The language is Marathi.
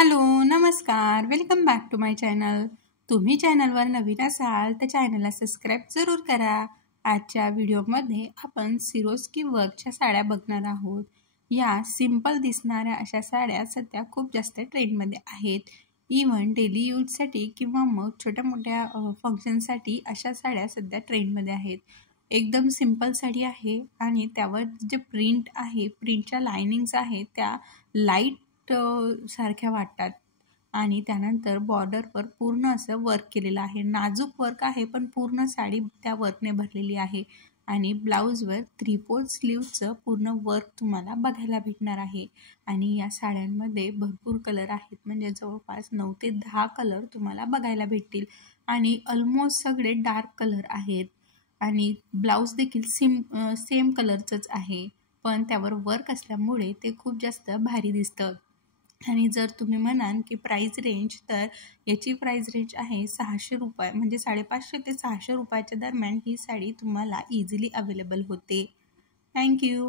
हॅलो, नमस्कार. Welcome back to my channel. तुम्ही चॅनलवर नवीन असाल तर चॅनलला सबस्क्राईब जरूर करा. आजच्या व्हिडिओमध्ये आपण सिरोस्की वर्कच्या साड्या बघणार आहोत. या सिंपल दिसणाऱ्या अशा साड्या सध्या खूप जास्त ट्रेंडमध्ये आहेत. इव्हन डेली यूजसाठी किंवा मग छोट्या मोठ्या फंक्शनसाठी अशा साड्या सध्या ट्रेंडमध्ये आहेत. एकदम सिंपल साडी आहे आणि त्यावर जे प्रिंट आहे, प्रिंटच्या लायनिंग्स आहेत त्या लाईट सारख्या वाटतात आणि त्यानंतर बॉर्डरवर पूर्ण असं वर्क केलेलं आहे. नाजूक वर्क आहे पण पूर्ण साडी त्या वर्कने भरलेली आहे आणि ब्लाऊजवर 3/4 स्लीव्हचं पूर्ण वर्क तुम्हाला बघायला भेटणार आहे. आणि या साड्यांमध्ये भरपूर कलर आहेत, म्हणजे जवळपास 9 ते 10 कलर तुम्हाला बघायला भेटतील आणि ऑलमोस्ट सगळे डार्क कलर आहेत आणि ब्लाऊज देखील सेम कलरचंच आहे, पण त्यावर वर्क असल्यामुळे ते खूप जास्त भारी दिसतं. आणि जर तुम्ही म्हणाल की प्राईस रेंज, तर याची प्राईस रेंज आहे 600 रुपये, म्हणजे 550 ते 600 रुपयाच्या दरम्यान ही साडी तुम्हाला इझिली अवेलेबल होते. थँक्यू.